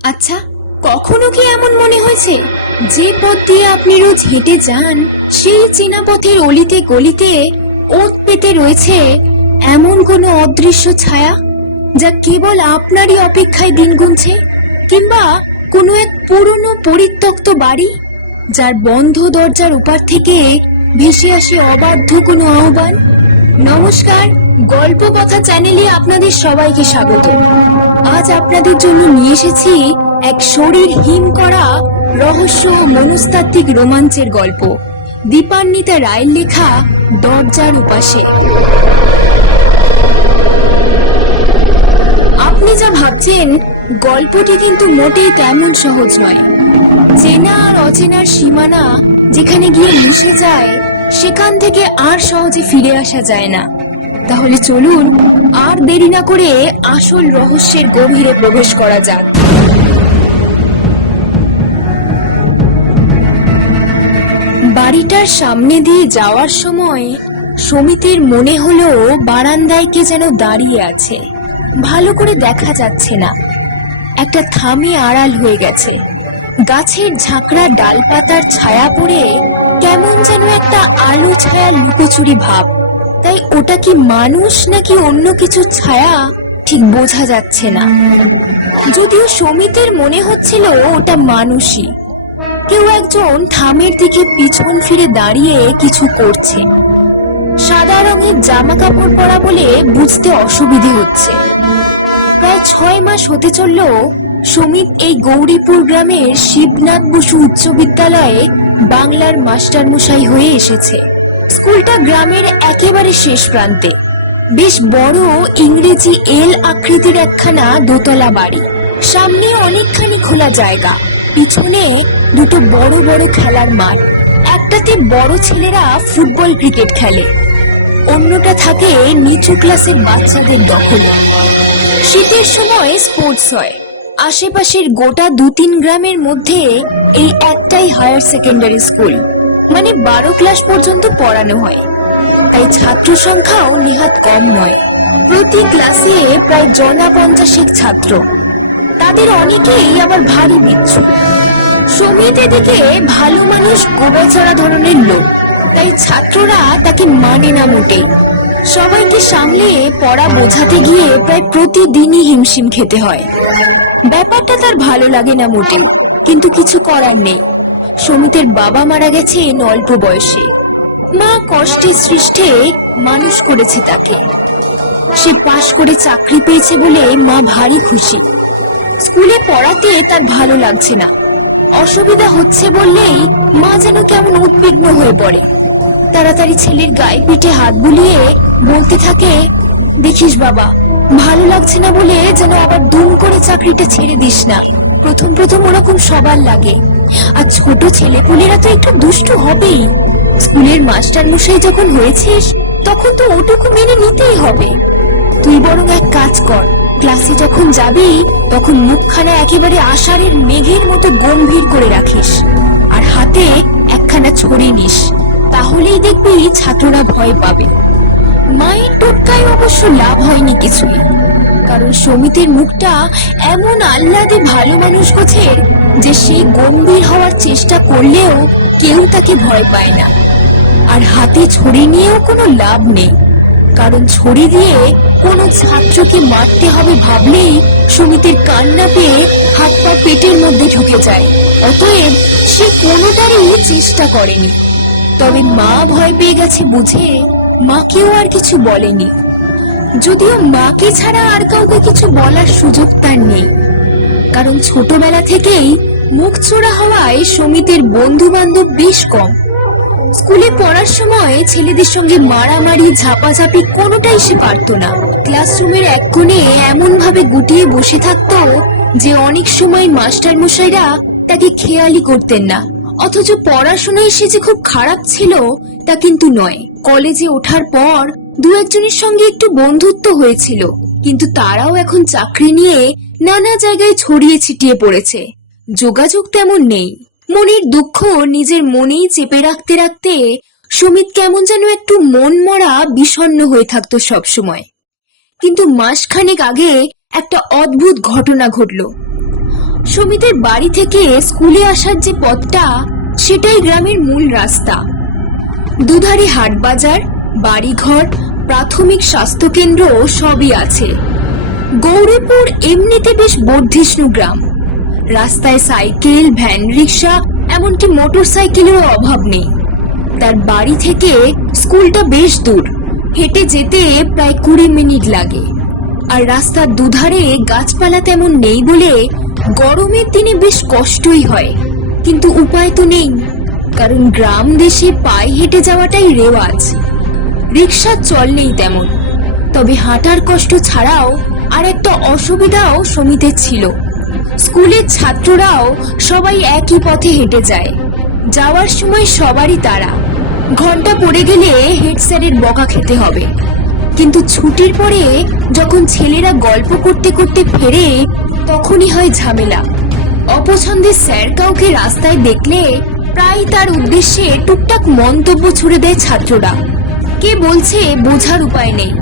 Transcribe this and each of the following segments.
আচ্ছা, কখনো কি এমন মনে হয়েছে যে পথ দিয়ে আপনি রোজ হেঁটে যান সেই চেনা পথের অলিতে গলিতে ওত পেতে রয়েছে এমন কোনো অদৃশ্য ছায়া যা কেবল আপনারই অপেক্ষায় দিন গুনছে? কিংবা কোনো এক পুরনো পরিত্যক্ত বাড়ি যার বন্ধ দরজার ওপার থেকে ভেসে আসে অবাধ্য কোনো আহ্বান? নমস্কার, গল্প কথা চ্যানেলে আপনাদের সবাইকে স্বাগত। আজ আপনাদের জন্য নিয়ে এসেছি এক শরীর হিম করা রহস্য ও মনস্তাত্ত্বিক রোমাঞ্চের গল্প, দীপান্বিতা রায়ের লেখা দরজার উপাসে। আপনি যা ভাবছেন গল্পটি কিন্তু মোটেই তেমন সহজ নয়। চেনা আর অচেনার সীমানা যেখানে গিয়ে মিশে যায় সেখান থেকে আর সহজে ফিরে আসা যায় না। তাহলে চলুন আর দেরি না করে আসল রহস্যের গভীরে প্রবেশ করা যাক। বাড়িটার সামনে দিয়ে যাওয়ার সময় সমিতির মনে হলো বারান্দায় কে যেন দাঁড়িয়ে আছে। ভালো করে দেখা যাচ্ছে না, একটা থামে আড়াল হয়ে গেছে। গাছের ঝাঁকড়া ডালপাতার ছায়া পড়ে কেমন যেন একটা আলো ছায়া লুকোচুরি ভাব। তাই ওটা কি মানুষ নাকি অন্য কিছু ছায়া ঠিক বোঝা যাচ্ছে না। যদিও সমিতির মনে হচ্ছিল ওটা মানুষই। কেউ একজন থামের দিকে পিছন ফিরে দাঁড়িয়ে কিছু করছে। সাদা রঙের জামা কাপড় পরা বলে বুঝতে অসুবিধে হচ্ছে। প্রায় 6 মাস হতে চলল সমিত এই গৌরীপুর গ্রামের শিবনাথ বসু উচ্চ বিদ্যালয়ে বাংলার মাস্টারমশাই হয়ে এসেছে। স্কুলটা গ্রামের একেবারে শেষ প্রান্তে। বেশ বড় ইংরেজি এল আকৃতির একখানা দোতলা বাড়ি, সামনে অনেকখানি খোলা জায়গা, পিছনে দুটো বড় বড় খেলার মাঠ। একটাতে বড় ছেলেরা ফুটবল ক্রিকেট খেলে, অন্যটা থাকে নিচু ক্লাসের বাচ্চাদের দখলে। শীতের সময় স্পোর্টস হয়। আশেপাশের গোটা 2-3 গ্রামের মধ্যে এই একটাই হায়ার সেকেন্ডারি স্কুল, মানে 12 ক্লাস পর্যন্ত পড়ানো হয়। তাই ছাত্র সংখ্যাও নেহাত কম নয়। প্রতি ক্লাসে প্রায় 50 ছাত্র। তাদের অনেকেই আবার ভারী বিচ্ছু। সমিত এদিকে ভালো মানুষ, গোবেচারা ধরনের লোক, তাই ছাত্ররা তাকে মানে না মোটেই। সবাইকে সামলে পড়া বোঝাতে গিয়ে প্রায় প্রতিদিনই হিমশিম খেতে হয়। ব্যাপারটা তার ভালো লাগে না মোটেও, কিন্তু কিছু করার নেই। সমিতের বাবা মারা গেছেন অল্প বয়সে। মা কষ্টে সৃষ্টে মানুষ করেছে তাকে। সে পাশ করে চাকরি পেয়েছে বলে মা ভারী খুশি। স্কুলে পড়াতে তার ভালো লাগছে না। অসুবিধা হচ্ছে বললেই মা যেন কেমন উদ্বিগ্ন হয়ে পড়ে। তাড়াতাড়ি ছেলের গায়ে পিঠে হাত বুলিয়ে বলতে থাকে, দেখিস বাবা, ভালো লাগছে না বলে যেন আবার দুম করে চাকরিটা ছেড়ে দিস না। প্রথম প্রথম ওরকম সবার লাগে, আর ছোট ছেলেপুলেরা তো একটু দুষ্টু হবেই। স্কুলের মাস্টার মশাই যখন হয়েছিস তখন তো ওটুকু মেনে নিতেই হবে। তুই বরং এক কাজ কর, ক্লাসে যখন যাবি তখন মুখখানা একেবারে আষাঢ়ের মেঘের মতো গম্ভীর করে রাখিস, আর হাতে একখানা ছড়ি নিস। তাহলেই দেখবি ছাত্ররা ভয় পাবে। মায়ের টোটকায় অবশ্য লাভ হয়নি কিছুই, কারণ সমিতির মুখটা এমন আহ্লাদে ভালো মানুষ গোছের যে সে গম্ভীর হওয়ার চেষ্টা করলেও কেউ তাকে ভয় পায় না। আর হাতে ছড়ি নিয়েও কোনো লাভ নেই, কারণ ছড়ি দিয়ে কোনো ছাত্রকে মারতে হবে ভাবলেই সমিতির কান্না পেয়ে হাত পা পেটের মধ্যে ঢুকে যায়। অতএব সে কোনোটারই চেষ্টা করেনি। তবে মা ভয় পেয়ে গেছে বুঝে মাকেও আর কিছু বলেনি। যদিও মাকে ছাড়া আর কাউকে কিছু বলার সুযোগ তার নেই, কারণ ছোটবেলা থেকেই মুখ চোরা হওয়ায় সমিতির বন্ধু বান্ধব বেশ কম। স্কুলে পড়ার সময় ছেলেদের সঙ্গে মারামারি ঝাপাঝাপি কোনোটাই সে পারত না। ক্লাসরুমের এক কোণে এমন ভাবে গুটিয়ে বসে থাকতো যে অনেক সময় মাস্টার মশাইরা তাকে খেয়ালই করতেন না। অথচ পড়াশোনায় সে যে খুব খারাপ ছিল তা কিন্তু নয়। কলেজে ওঠার পর 2-1 জনের সঙ্গে একটু বন্ধুত্ব হয়েছিল, কিন্তু তারাও এখন চাকরি নিয়ে নানা জায়গায় ছড়িয়ে ছিটিয়ে পড়েছে। যোগাযোগ তেমন নেই। মনের দুঃখ নিজের মনেই চেপে রাখতে রাখতে সমিত কেমন যেন একটু মন মরা বিষণ্ণ হয়ে থাকতো সব সময়। কিন্তু মাসখানেক আগে একটা অদ্ভুত ঘটনা ঘটল। সুমিতের বাড়ি থেকে স্কুলে আসার যে পথটা, সেটাই গ্রামের মূল রাস্তা। দুধারে হাট বাজার, বাড়িঘর, প্রাথমিক স্বাস্থ্যকেন্দ্র সবই আছে। গৌরীপুর এমনিতে বেশ বর্ধিষ্ণু গ্রাম। রাস্তায় সাইকেল, ভ্যান, রিক্সা, এমনকি মোটর সাইকেলেরও অভাব নেই। তার বাড়ি থেকে স্কুলটা বেশ দূর, হেঁটে যেতে প্রায় 20 মিনিট লাগে। আর রাস্তার দুধারে গাছপালা তেমন নেই বলে গরমের দিনে বেশ কষ্টই হয়, কিন্তু উপায় তো নেই, কারণ গ্রাম দেশে পায়ে হেঁটে যাওয়াটাই রেওয়াজ। রিক্সার চল নেই তেমন, তবে হাঁটার কষ্ট ছাড়াও আর একটা অসুবিধাও সমিতের ছিল। স্কুলের ছাত্ররাও সবাই একই পথে হেঁটে যায়। যাওয়ার সময় সবারই তাড়া, ঘন্টা পড়ে গেলে হেড স্যারের বকা খেতে হবে। কিন্তু ছুটির পরে যখন ছেলেরা গল্প করতে করতে ফেরে, তখনই হয় ঝামেলা। অপছন্দের স্যার কাউকে রাস্তায় দেখলে প্রায় তার উদ্দেশ্যে টুকটাক মন্তব্য ছুড়ে দেয় ছাত্ররা। কে বলছে বোঝার উপায় নেই,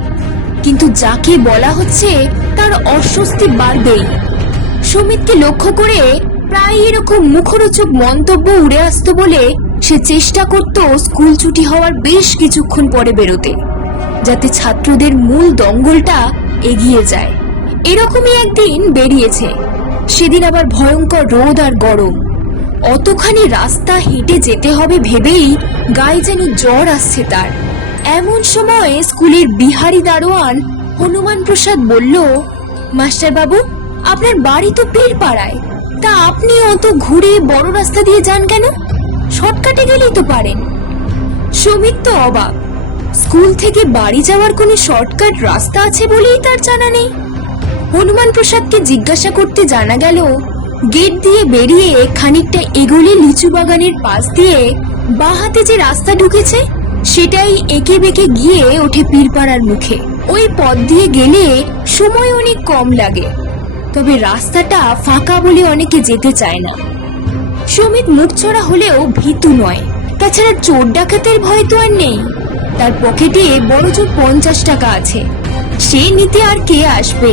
কিন্তু যাকে বলা হচ্ছে তার অস্বস্তি বাড়বেই। সুমিতকে লক্ষ্য করে প্রায় এরকম মুখরোচক মন্তব্য উড়ে আসতো বলে সে চেষ্টা করত স্কুল ছুটি হওয়ার বেশ কিছুক্ষণ পরে বেরোতে, যাতে ছাত্রদের মূল দঙ্গলটা এগিয়ে যায়। এরকমই একদিন বেরিয়েছে। সেদিন আবার ভয়ঙ্কর রোদ আর গরম। অতখানি রাস্তা হেঁটে যেতে হবে ভেবেই গায়ে যেন জ্বর আসছে তার। এমন সময় স্কুলের বিহারি দারোয়ান হনুমান প্রসাদ বলল, মাস্টার বাবু, আপনার বাড়ি তো পীরপাড়ায়, তা আপনি অত ঘুরে বড় রাস্তা দিয়ে যান কেন? শর্টকাটে গেলেই তো পারেন। সুমিত তো অবাক। স্কুল থেকে বাড়ি যাওয়ার কোনো শর্টকাট রাস্তা আছে বলেই তার জানা নেই। হনুমান প্রসাদকে জিজ্ঞাসা করতে জানা গেল, গেট দিয়ে বেরিয়ে খানিকটা এগোলে লিচু বাগানের পাশ দিয়ে বাঁ হাতে যে রাস্তা ঢুকেছে, সেটাই এঁকে বেঁকে গিয়ে ওঠে পীরপাড়ার মুখে। ওই পথ দিয়ে গেলে সময় অনেক কম লাগে, তবে রাস্তাটা ফাঁকা বলে অনেকে যেতে চায় না। সুমিত মুখছড়া হলেও ভীতু নয়, তাছাড়া চোর ডাকাতের ভয় তো আর নেই। তার পকেটে বড়জোর 50 টাকা আছে, সে নিতে আর কে আসবে।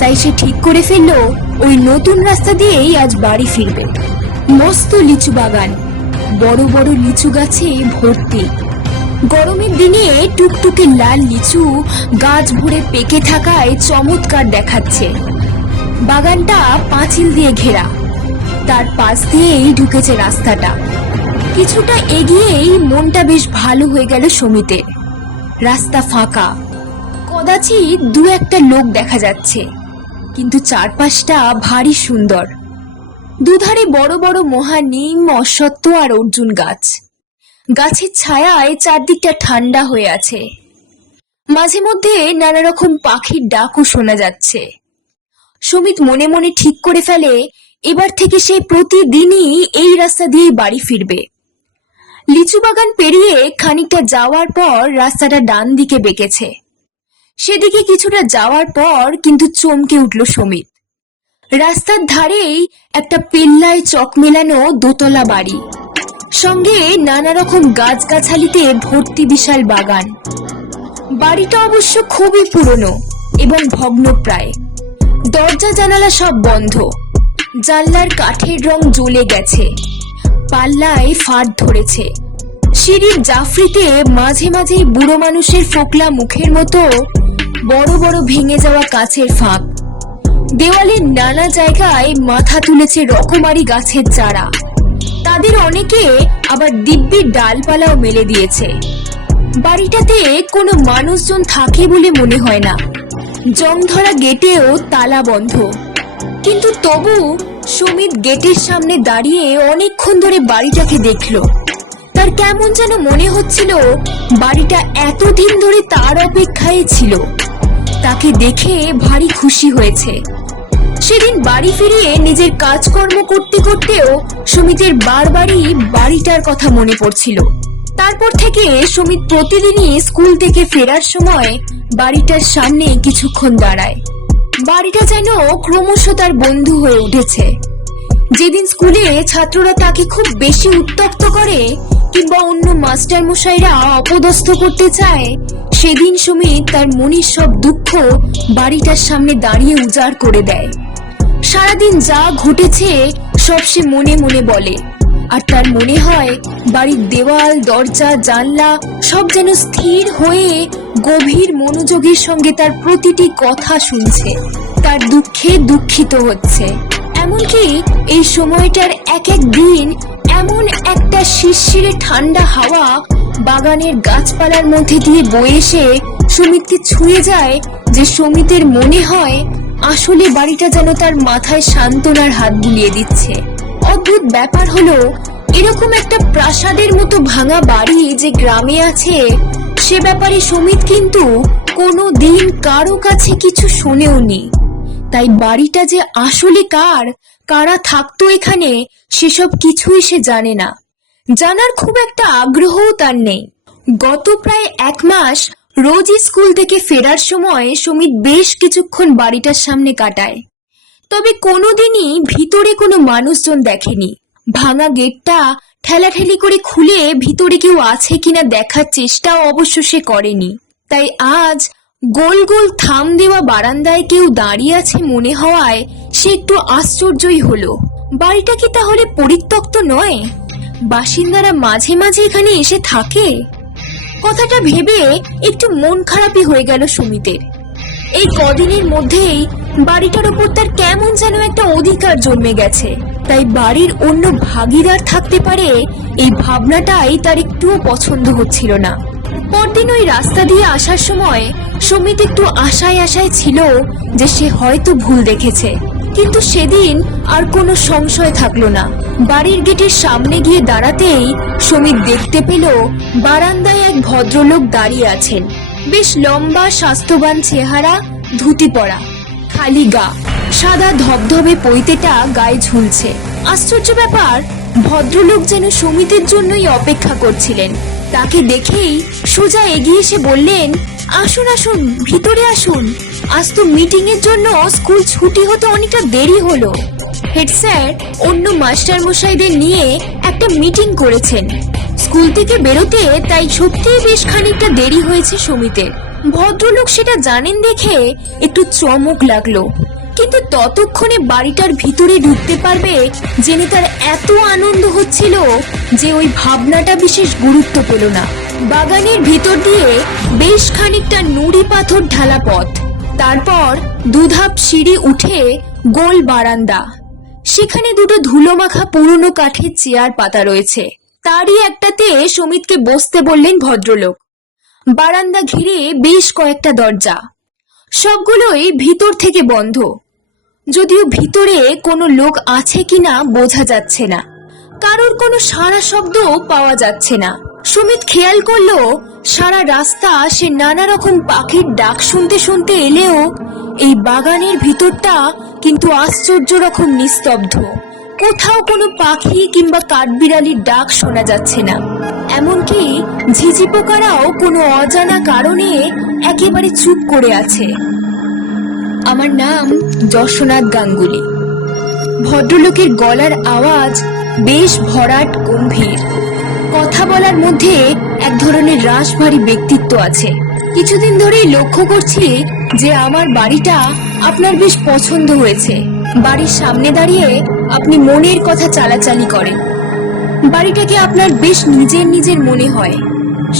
তাই সে ঠিক করে ফেললো ওই নতুন রাস্তা দিয়েই আজ বাড়ি ফিরবে। মস্ত লিচু বাগান, বড় বড় লিচু গাছে ভর্তি। গরমের দিনে টুকটুকে লাল লিচু গাছ ভরে পেকে থাকায় চমৎকার দেখাচ্ছে। বাগানটা পাঁচিল দিয়ে ঘেরা, তার পাশ দিয়েই ঢুকেছে রাস্তাটা। কিছুটা এগিয়েই মনটা বেশ ভালো হয়ে গেল সমিতের। রাস্তা ফাঁকা, কদাচিৎ দু একটা লোক দেখা যাচ্ছে, কিন্তু চারপাশটা ভারী সুন্দর। দুধারে বড় বড় মহানিম, অশ্বত্থ আর অর্জুন গাছ। গাছের ছায়ায় চারদিকটা ঠান্ডা হয়ে আছে। মাঝে মধ্যে নানা রকম পাখির ডাকও শোনা যাচ্ছে। সুমিত মনে মনে ঠিক করে ফেলে, এবার থেকে সে প্রতিদিনই এই রাস্তা দিয়ে বাড়ি ফিরবে। লিচু বাগান পেরিয়ে খানিকটা যাওয়ার পর রাস্তাটা ডান দিকে বেঁকেছে। সেদিকে কিছুটা যাওয়ার পর কিন্তু চমকে উঠল সুমিত। রাস্তার ধারেই একটা পেল্লায় চক মেলানো দোতলা বাড়ি, সঙ্গে নানা রকম গাছগাছালিতে ভর্তি বিশাল বাগান। বাড়িটা অবশ্য খুবই পুরনো এবং ভগ্নপ্রায়। দরজা জানালা সব বন্ধ, জানলার কাঠের রং জ্বলে গেছে, পাল্লায় ফাট ধরেছে। সিঁড়ির জাফরিতে মাঝে মাঝে বুড়ো মানুষের ফোকলা মুখের মতো বড় বড় ভেঙে যাওয়া কাচের ফাঁক। দেওয়ালের নানা জায়গায় মাথা তুলেছে রকমারি গাছের চারা, তাদের অনেকে আবার দিব্যির ডালপালাও মেলে দিয়েছে। বাড়িটাতে কোনো মানুষজন থাকে বলে মনে হয় না। জং ধরা গেটেও তালা বন্ধ, কিন্তু তবু সুমিত গেটের সামনে দাঁড়িয়ে অনেকক্ষণ ধরে বাড়িটাকে দেখলো। তার কেমন যেন মনে হচ্ছিল বাড়িটা এতদিন ধরে তার অপেক্ষায় ছিল। তাকে দেখে ভারী খুশি হয়েছে। সেদিন বাড়ি ফিরিয়ে নিজের কাজকর্ম করতে করতেও সুমিতের বারবারই বাড়িটার কথা মনে পড়ছিল। তারপর থেকে সুমিত প্রতিদিনই স্কুল থেকে ফেরার সময় বাড়িটার সামনে কিছুক্ষণ দাঁড়ায়। বাড়িটা যেন ক্রমশ তার বন্ধু হয়ে উঠেছে। যেদিন স্কুলে ছাত্ররা তাকে খুব বেশি উত্ত্যক্ত করে কিংবা অন্য মাস্টার মশাইরা অপদস্থ করতে চায়, সেদিন সুমিত তার মনের সব দুঃখ বাড়িটার সামনে দাঁড়িয়ে উজাড় করে দেয়। সারাদিন যা ঘটেছে সব সে মনে মনে বলে। আর তার মনে হয় বাড়ির দেওয়াল, দরজা, জানলা সব যেন স্থির হয়ে গভীর মনোযোগের সঙ্গে তার প্রতিটি কথা শুনছে, তার দুঃখে দুঃখিত হচ্ছে। এমনকি এই সময়টার এক এক দিন এমন একটা শিরশিরে ঠান্ডা হাওয়া বাগানের গাছপালার মধ্যে দিয়ে বয়ে এসে সুমিতকে ছুঁয়ে যায় যে সুমিতের মনে হয় আসলে বাড়িটা যেন তার মাথায় সান্ত্বনার হাত বুলিয়ে দিচ্ছে। অদ্ভুত ব্যাপার হলো, এরকম একটা প্রাসাদের মতো ভাঙা বাড়ি যে গ্রামে আছে সে ব্যাপারে সুমিত কিন্তু কোনো দিন কারো কাছে কিছু শোনেওনি। তাই বাড়িটা যে আসলে কার, কারা থাকতো এখানে, সেসব কিছুই সে জানে না। জানার খুব একটা আগ্রহও তার নেই। গত প্রায় 1 মাস রোজই স্কুল থেকে ফেরার সময় সুমিত বেশ কিছুক্ষণ বাড়িটার সামনে কাটায়, তবে কোনোদিনই ভিতরে কোনো মানুষজন দেখেনি। ভাঙা গেটটা ঠেলাঠেলি করে খুলে ভিতরে কেউ আছে কিনা দেখার চেষ্টাও অবশ্য সে করেনি। তাই আজ গোল গোল থাম দেওয়া বারান্দায় কেউ দাঁড়িয়ে আছে মনে হওয়ায় সে একটু আশ্চর্যই হলো। বাড়িটা কি তাহলে পরিত্যক্ত নয়? বাসিন্দারা মাঝে মাঝে এখানে এসে থাকে? কথাটা ভেবে একটু মন খারাপই হয়ে গেল সুমিতের। এই কদিনের মধ্যেই বাড়িটার উপর তার কেমন যেন একটা অধিকার জন্মে গেছে। তাই বাড়ির অন্য ভাগিদার থাকতে পারে এই ভাবনাটাই তার একটুও পছন্দ হচ্ছিল না। পরদিন ওই রাস্তা দিয়ে আসার সময় সুমিত একটু আশায় আশায় ছিল যে সে হয়তো ভুল দেখেছে, কিন্তু সেদিন আর কোনো সংশয় থাকলো না। বাড়ির গেটের সামনে গিয়ে দাঁড়াতেই সুমিত দেখতে পেল বারান্দায় এক ভদ্রলোক দাঁড়িয়ে আছেন। বেশ লম্বা, স্বাস্থ্যবান চেহারা, ধুতি পরা, খালি গা, সাদা ধবধবে পৈতেটা গায়ে ঝুলছে। আশ্চর্য ব্যাপার, ভদ্রলোক যেন সুমিতের জন্যই অপেক্ষা করছিলেন। তাকে দেখেই সোজা এগিয়ে এসে বললেন, আসুন আসুন, ভিতরে আসুন। আজ তো মিটিং এর জন্য স্কুল ছুটি হতে অনেকটা দেরি হলো। হেড স্যার অন্য মাস্টার মশাইদের নিয়ে একটা মিটিং করেছেন স্কুল থেকে বেরোতে, তাই সত্যিই বেশ খানিকটা দেরি হয়েছে সুমিতের। ভদ্রলোক সেটা জানেন দেখে একটু চমক লাগলো, কিন্তু ততক্ষণে বাড়িটার ভিতরে ঢুকতে পারবে জেনে তার এত আনন্দ হচ্ছিল যে ওই ভাবনাটা বিশেষ গুরুত্ব পেল না। বাগানের ভিতর দিয়ে বেশ খানিকটা নুড়ি পাথর ঢালা পথ, তারপর 2 ধাপ সিঁড়ি উঠে গোল বারান্দা। সেখানে দুটো ধুলোমাখা পুরনো কাঠের চেয়ার পাতা রয়েছে। তারই একটাতে সুমিতকে বসতে বললেন ভদ্রলোক। বারান্দা ঘিরে বেশ কয়েকটা দরজা, সবগুলোই ভিতর থেকে বন্ধ, যদিও ভিতরে কোনো লোক আছে কিনা বোঝা যাচ্ছে না। কারোর কোনো সাড়া শব্দ পাওয়া যাচ্ছে না। সুমিত খেয়াল করলো সারা রাস্তা সে নানা রকম পাখির ডাক শুনতে শুনতে এলেও এই বাগানের ভিতরটা কিন্তু আশ্চর্য রকম নিস্তব্ধ। কোথাও কোনো পাখি কিংবা কাঠবিড়ালির ডাক শোনা যাচ্ছে না। এমনকি ঝিঝি পোকারাও কোনো অজানা কারণে একেবারে চুপ করে আছে। আমার নাম যশোনাথ গাঙ্গুলি। ভদ্রলোকের গলার আওয়াজ বেশ ভরাট, গম্ভীর। কথা বলার মধ্যে এক ধরনের রাশভারী ব্যক্তিত্ব আছে। কিছুদিন ধরেই লক্ষ্য করছি যে আমার বাড়িটা আপনার বেশ পছন্দ হয়েছে। বাড়ির সামনে দাঁড়িয়ে আপনি মনের কথা চালাচালি করেন। বাড়িটাকে আপনার বেশ নিজের নিজের মনে হয়।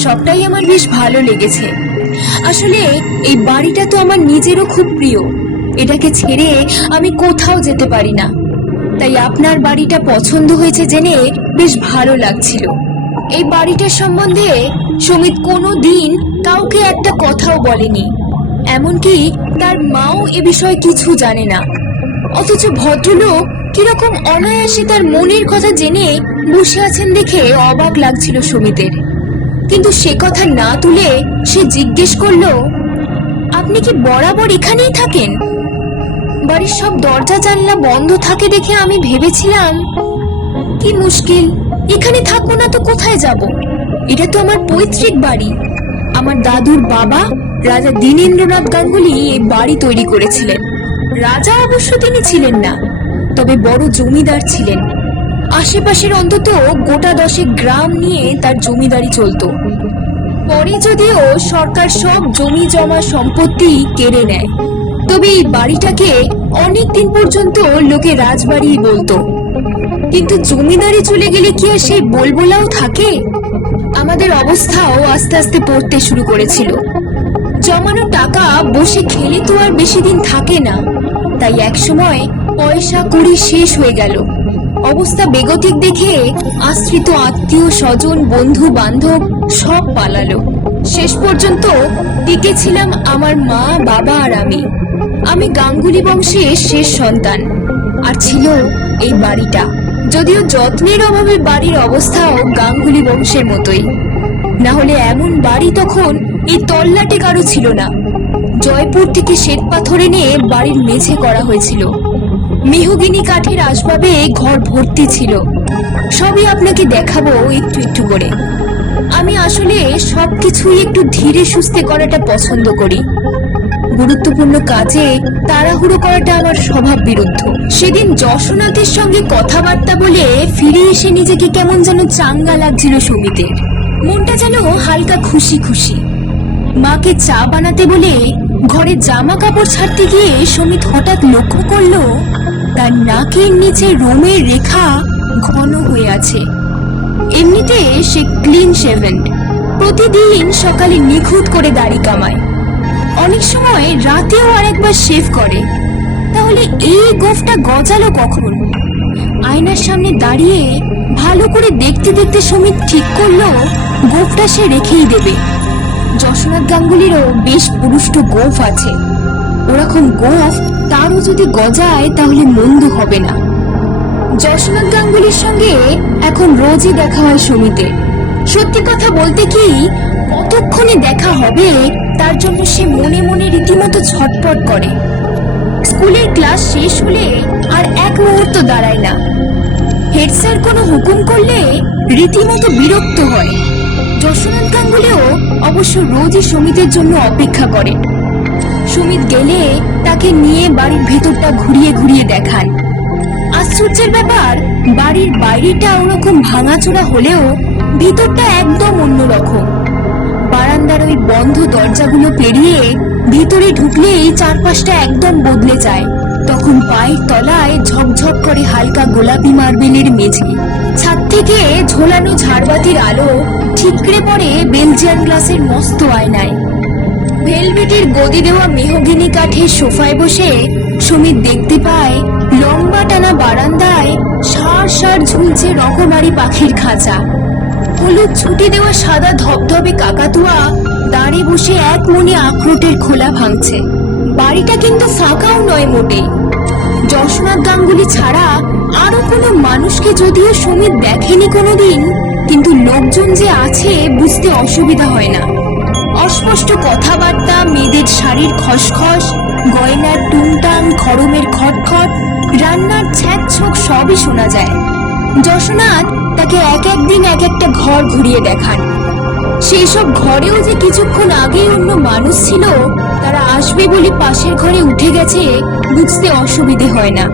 সবটাই আমার বেশ ভালো লেগেছে। আসলে এই বাড়িটা তো আমার নিজেরও খুব প্রিয়। এটাকে ছেড়ে আমি কোথাও যেতে পারি না। তাই আপনার বাড়িটা পছন্দ হয়েছে জেনে বেশ ভালো লাগছিল। এই বাড়িটার সম্বন্ধে সুমিত কোনো দিন কাউকে একটা কথাও বলেনি, এমনকি তার মাও এ বিষয়ে কিছু জানে না। অথচ ভদ্রলোক কিরকম অনায়াসে তার মনের কথা জেনে বসে আছেন দেখে অবাক লাগছিল সুমিতের। কিন্তু সে কথা না তুলে সে জিজ্ঞেস করলো, আপনি কি বরাবর এখানেই থাকেন? বাড়ির সব দরজা জানলা বন্ধ থাকে দেখে আমি ভেবেছিলাম কি মুশকিল, এখানে থাকবো না তো কোথায় যাব? এটা তো আমার পৈতৃক বাড়ি। আমার দাদুর বাবা রাজা দীনেন্দ্রনাথ গাঙ্গুলি এই বাড়ি তৈরি করেছিলেন। রাজা অবশ্য তিনি ছিলেন না, তবে বড় জমিদার ছিলেন। আশেপাশের অন্তত গোটা 10 গ্রাম নিয়ে তার জমিদারি চলতো। পরে যদিও সরকার সব জমি জমা সম্পত্তি কেড়ে নেয়, তবে এই বাড়িটাকে অনেক দিন পর্যন্ত লোকে রাজবাড়িই বলতো, কিন্তু জমিদারি চলে গেলে কি আর সেই বলবোলাও থাকে? আমাদের অবস্থাও আস্তে আস্তে পড়তে শুরু করেছিল। জমানো টাকা বসে খেলে তো আর বেশি দিন থাকে না, তাই একসময় পয়সা কুড়ি শেষ হয়ে গেল। অবস্থা বেগতিক দেখে আশ্রিত আত্মীয় স্বজন বন্ধু বান্ধব সব পালালো। শেষ পর্যন্ত টিকে ছিলাম আমার মা বাবা আর আমি। আমি গাঙ্গুলি বংশের শেষ সন্তান, আর ছিল এই বাড়িটা। যদিও যত্নের অভাবে বাড়ির অবস্থাও গাঙ্গুলি বংশের মতোই, না হলে এমন বাড়ি তখন এই তল্লাটে কারো ছিল না। জয়পুর থেকে শ্বেত পাথর এনে বাড়ির মেঝে করা হয়েছিল। মেহগিনি কাঠের আসবাবে ঘর ভর্তি ছিল। সবই আপনাকে দেখাবো একটু একটু করে। আমি আসলে সবকিছুই একটু ধীরে সুস্থে করাটা পছন্দ করি। গুরুত্বপূর্ণ কাজে তাড়াহুড়ো করাটা আমার স্বভাব বিরুদ্ধ। সেদিন যশোনাথের সঙ্গে কথাবার্তা বলে ফিরে এসে নিজেকে কেমন যেন চাঙ্গা লাগছিল সুমিতের। মনটা যেন হালকা খুশি খুশি। মাকে চা বানাতে বলে ঘরে জামা কাপড় ছাড়তে গিয়ে সুমিত হঠাৎ লক্ষ্য করলো তার নাকের নিচে রোমের রেখা ঘন হয়ে আছে। এমনিতে সে ক্লিন শেভেন, প্রতিদিন সকালে নিখুঁত করে দাড়ি কামায়, অনেক সময় রাতেও আরেকবার শেভ করে। তাহলে এই গোফটা গজালো কখন? আয়নার সামনে দাঁড়িয়ে ভালো করে দেখতে দেখতে সুমিত ঠিক করলো গোফটা সে রেখেই দেবে। যশোনাথ গাঙ্গুলিরও বেশ পুরুষ্ট গোফ আছে। ওরকম গোফ তারও যদি গজায় তাহলে মন্দ হবে না। যশোনাথ গাঙ্গুলির সঙ্গে এখন রোজই দেখা হয় সুমিতের। সত্যি কথা বলতে কি, কতক্ষণে দেখা হবে তার জন্য সে মনে মনে রীতিমতো ছটপট করে। স্কুলের ক্লাস শেষ হলে আর এক মুহূর্ত দাঁড়ায় না। হেড স্যার কোনো হুকুম করলে রীতিমতো বিরক্ত হয়। যশোনাথ গাঙ্গুলিও অবশ্য রোজই সুমিতের জন্য অপেক্ষা করে। সুমিত গেলে তাকে নিয়ে বাড়ির ভেতরটা ঘুরিয়ে ঘুরিয়ে দেখান। আশ্চর্যের ব্যাপার, বাড়ির বাইরেটা ওরকম ভাঙাচোরা হলেও ভিতরটা একদম অন্যরকম। বারান্দার ওই বন্ধ দরজাগুলো পেরিয়ে ভিতরে ঢুকলেই চারপাশটা একদম বদলে যায়। তখন পায়ের তলায় ঝকঝক করে হালকা গোলাপি মার্বেলের মেঝে, ছাদ থেকে ঝোলানো ঝাড়বাতির আলো ঠিকরে পড়ে বেলজিয়ান গ্লাসের মস্ত আয়নায়। ভেলভেটের গদি দেওয়া মেহগিনি কাঠের সোফায় বসে সুমিত দেখতে পায় লম্বা টানা বারান্দায় সার সার ঝুলছে রকমারি পাখির খাঁচা। হলুদ ছুটি দেওয়া সাদা ধবধবে কাকাতুয়া দাঁড়িয়ে বসে এক মনে আখরোটের খোলা ভাঙছে। বাড়িটা কিন্তু ফাঁকাও নয় মোটেই। যশোনাথ গাঙ্গুলি ছাড়া আরো কোনো মানুষকে যদিও সুমিত দেখেনি কোনোদিন, কিন্তু লোকজন যে আছে বুঝতে অসুবিধা হয় না। অস্পষ্ট কথাবার্তা, মেয়েদের শাড়ির খসখস, গয়নার টুংটাং, খড়মের খটখট, রান্নার ছ্যাঁকছোক সবই শোনা যায়। যশোনাথ তাকে এক একদিন এক একটা ঘর ঘুরিয়ে দেখান। সেই সব ঘরেও যে কিছুক্ষণ আগেই অন্য মানুষ ছিল, তারা আসবে বলে পাশের ঘরে উঠে গেছে বুঝতে অসুবিধে হয় না।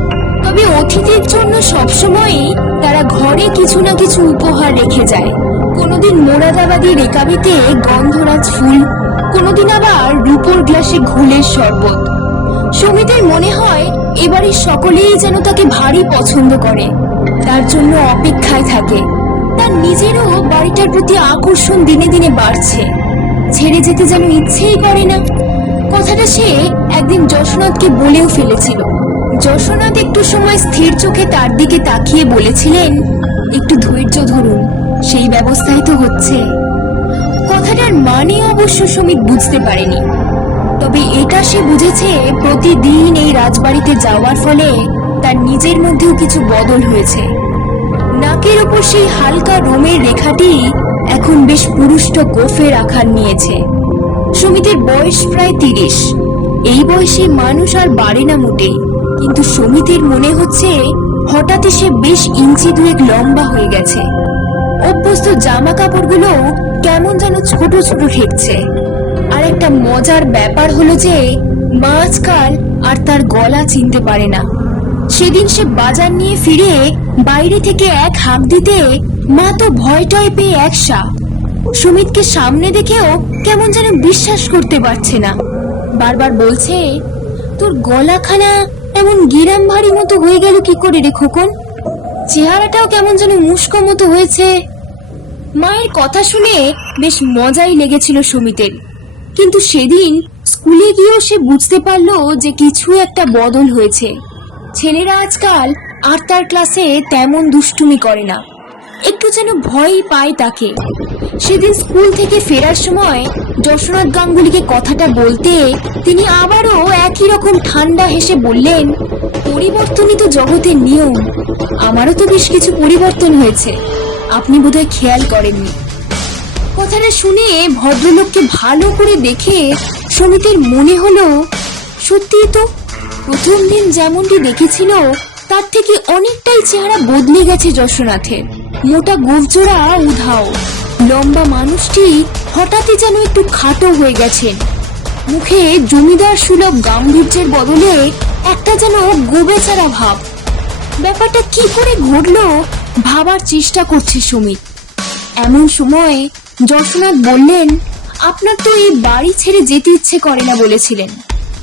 তবে অতিথির জন্য সবসময়ই তারা ঘরে কিছু না কিছু উপহার রেখে যায়। কোনোদিন মোরাদাবাদী রেকাবিতে গন্ধরাজ ফুল, কোনোদিন আবার রূপোর গ্লাসে ঘোলের শরবত। সুমিতের মনে হয় এবারে সকলেই যেন তাকে ভারী পছন্দ করে, তার জন্য অপেক্ষায় থাকে। তার নিজেরও বাড়িটার প্রতি আকর্ষণ দিনে দিনে বাড়ছে। ছেড়ে যেতে যেন ইচ্ছেই করে না। কথাটা সে একদিন যশোনাথকে বলেও ফেলেছিল। যশোনাথ একটু সময় স্থির চোখে তার দিকে তাকিয়ে বলেছিলেন, একটু ধৈর্য ধরুন, সেই ব্যবস্থাই তো হচ্ছে। কথাটার মানে অবশ্য সুমিত বুঝতে পারেনি, তবে এটা সে বুঝেছে প্রতিদিন এই রাজবাড়িতে যাওয়ার ফলে তার নিজের মধ্যেও কিছু বদল হয়েছে। নাকের ওপর সেই হালকা রোমের রেখাটি এখন বেশ পুরুষ্ট গোফের আকার নিয়েছে। সুমিতের বয়স প্রায় 30। এই বয়সে মানুষ আর বাড়ে না মোটেই, কিন্তু সুমিতের মনে হচ্ছে হঠাৎই সে বেশ ইঞ্চি দুয়েক লম্বা হয়ে গেছে। অভ্যস্ত জামা কাপড়গুলো কেমন যেন ছোট ছোট ঠেকছে। আর একটা মজার ব্যাপার হলো যে মা আজকাল আর তার গলা চিনতে পারে না। সেদিন সে বাজার নিয়ে ফিরে বাইরে থেকে এক হাঁক দিতে মা তো ভয়টয় পেয়ে একসা। সুমিতকে সামনে দেখেও কেমন যেন বিশ্বাস করতে পারছে না। বারবার বলছে, তোর গলাখানা এমন গিরাম ভারী মতো হয়ে গেল কি করে রে খোকন? চেহারাটাও কেমন যেন মুস্কো মতো হয়েছে। মায়ের কথা শুনে বেশ মজাই লেগেছিল সুমিতের, কিন্তু সেদিন স্কুলে গিয়েও সে বুঝতে পারলো যে কিছু একটা বদল হয়েছে। ছেলেরা আজকাল আর তার ক্লাসে তেমন দুষ্টুমি করে না, একটু যেন ভয়ই পায় তাকে। সেদিন স্কুল থেকে ফেরার সময় যশোনাথ গাঙ্গুলিকে কথাটা বলতে তিনি আবারও একই রকম ঠান্ডা হেসে বললেন, পরিবর্তনই তো জগতের নিয়ম, আমারও তো বেশ কিছু পরিবর্তন হয়েছে, আপনি বোধহয় খেয়াল করেননি। কথাটা শুনে ভদ্রলোককে ভালো করে দেখে সমিতির মনে হলো সত্যিই তো প্রথম দিন যেমনটি দেখেছিল তার থেকে অনেকটাই চেহারা বদলে গেছে যশোনাথের। মোটা গোফজোড়া উধাও, লম্বা মানুষটি হঠাৎই যেন একটু খাটো হয়ে গেছেন। মুখে জমিদার সুলভ গাম্ভীর্যের বদলে একটা যেন গোবেচারা ভাব। ব্যাপারটা কি করে ঘটলো ভাবার চেষ্টা করছে সুমিত। এমন সময় যশোনাথ বললেন, আপনার তো এই বাড়ি ছেড়ে যেতে ইচ্ছে করে না বলেছিলেন,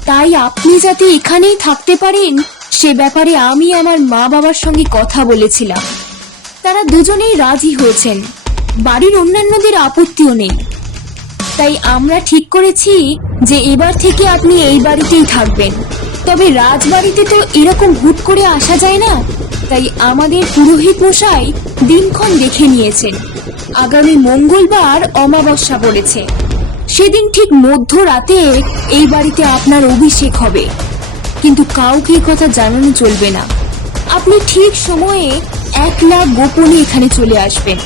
তাই আপনি যাতে এখানেই থাকতে পারেন সে ব্যাপারে আমি আমার মা বাবার সঙ্গে কথা বলেছিলাম। তারা দুজনেই রাজি হয়েছেন, বাড়ির অন্যান্যদের আপত্তিও নেই। তাই আমরা ঠিক করেছি যে এবার থেকে আপনি এই বাড়িতেই থাকবেন। তবে রাজবাড়িতে তো এরকম হুট করে আসা যায় না, তাই আমাদের পুরোহিত মশাই দিনক্ষণ দেখে নিয়েছেন। আগামী মঙ্গলবার অমাবস্যা পড়েছে, সেদিন ঠিক মধ্যরাতে এই বাড়িতে আপনার অভিষেক হবে, কিন্তু কাউকে কথা জানানো চলবে না। আপনি ঠিক সময়ে একলা গোপনে এখানে চলে আসবেন।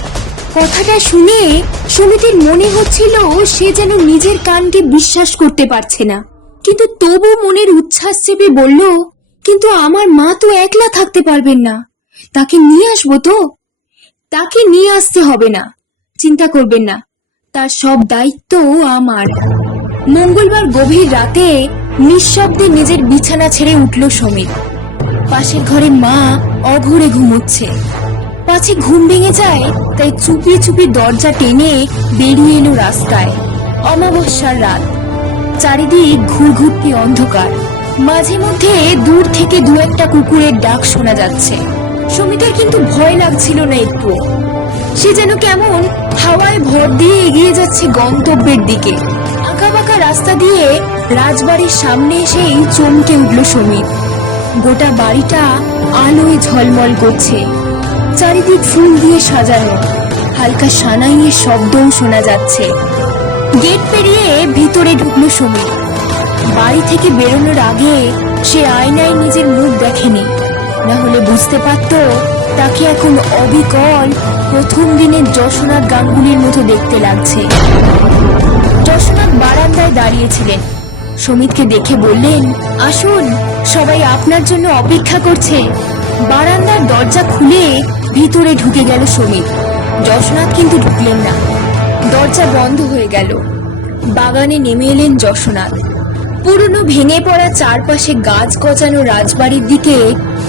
কথাটা শুনে সমিতির মনে হচ্ছিল সে যেন নিজের কানকে বিশ্বাস করতে পারছে না, কিন্তু তবু মনের উচ্ছ্বাস চেপে বলল, কিন্তু আমার মা তো একলা থাকতে পারবেন না, তাকে নিয়ে আসবো তো? তাকে নিয়ে আসতে হবে না, চিন্তা করবেন না, তার সব দায়িত্ব আমার। মঙ্গলবার গভীর রাতে নিঃশব্দে নিজের বিছানা ছেড়ে উঠল সমীর। পাশের ঘরে মা অঘরে ঘুমোচ্ছে, পাছে ঘুম ভেঙে যায় তাই চুপি চুপি দরজা টেনে বেরিয়ে এলো রাস্তায়। অমাবস্যার রাত, চারিদিক ঘুরঘুরতি অন্ধকার, মাঝে মধ্যে দূর থেকে দু একটা কুকুরের ডাক শোনা যাচ্ছে। সমিতার কিন্তু ভয় লাগছিল না একটু, সে যেন কেমন হাওয়ায় ভর দিয়ে এগিয়ে যাচ্ছে গন্তব্যের দিকে। আঁকাবাঁকা রাস্তা দিয়ে রাজবাড়ির সামনে এসেই চমকে উঠল সমীর। গোটা বাড়িটা আলোয় ঝলমল করছে, চারিদিক ফুল দিয়ে সাজানো, হালকা সানাইয়ের শব্দও শোনা যাচ্ছে। গেট পেরিয়ে ভিতরে ঢুকলো সমীর। বাড়ি থেকে বেরোনোর আগে সে আয়নায় নিজের মুখ দেখেনি, না হলে বুঝতে পারত তাকে এখন অবিকল প্রথম দিনের যশোনাথ গাঙ্গুলির মতো দেখতে লাগছে। যশোনাথ বারান্দায় দাঁড়িয়েছিলেন, সমিতকে দেখে বললেন, আসুন, সবাই আপনার জন্য অপেক্ষা করছে। বারান্দার দরজা খুলে ভিতরে ঢুকে গেল সমীর। যশোনাথ কিন্তু ঢুকলেন না, দরজা বন্ধ হয়ে গেল। বাগানে নেমে এলেন যশোনাথ। পুরনো ভেঙে পড়া চারপাশে গাছ গজানো রাজবাড়ির দিকে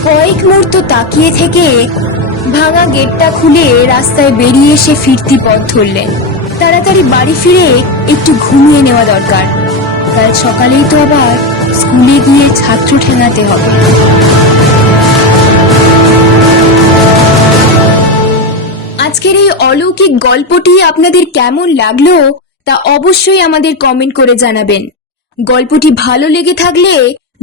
কয়েক মুহূর্ত তাকিয়ে থেকে ভাঙা গেটটা খুলে রাস্তায় বেরিয়ে এসে ফিরতি পথ ধরলেন। তাড়াতাড়ি বাড়ি ফিরে একটু ঘুমিয়ে নেওয়া দরকার, কাল সকালেই তো আবার স্কুলে গিয়ে ছাত্র ঠেঙাতে হবে। আজকের এই অলৌকিক গল্পটি আপনাদের কেমন লাগলো তা অবশ্যই আমাদের কমেন্ট করে জানাবেন। গল্পটি ভালো লেগে থাকলে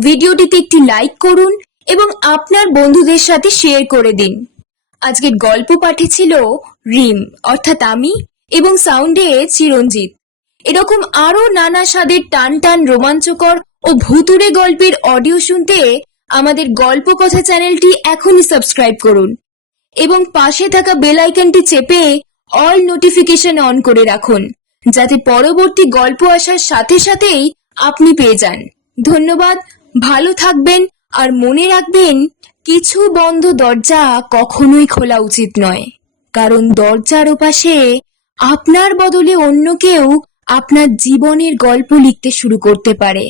ভিডিওটিতে একটি লাইক করুন এবং আপনার বন্ধুদের সাথে শেয়ার করে দিন। আজকের গল্প পাঠে ছিল রিম অর্থাৎ আমি, এবং সাউন্ডে চিরঞ্জিত। এরকম আরো নানা স্বাদের টান টান রোমাঞ্চকর ও ভুতুড়ে গল্পের অডিও শুনতে আমাদের গল্প কথা চ্যানেলটি এখনই সাবস্ক্রাইব করুন এবং পাশে থাকা বেল আইকনটি চেপে অল নোটিফিকেশন অন করে রাখুন, যাতে পরবর্তী গল্প আসার সাথে সাথেই আপনি পেয়ে যান। ধন্যবাদ, ভালো থাকবেন আর মনে রাখবেন, কিছু বন্ধ দরজা কখনোই খোলা উচিত নয়, কারণ দরজার ওপাশে আপনার বদলে অন্য কেউ আপনার জীবনের গল্প লিখতে শুরু করতে পারে।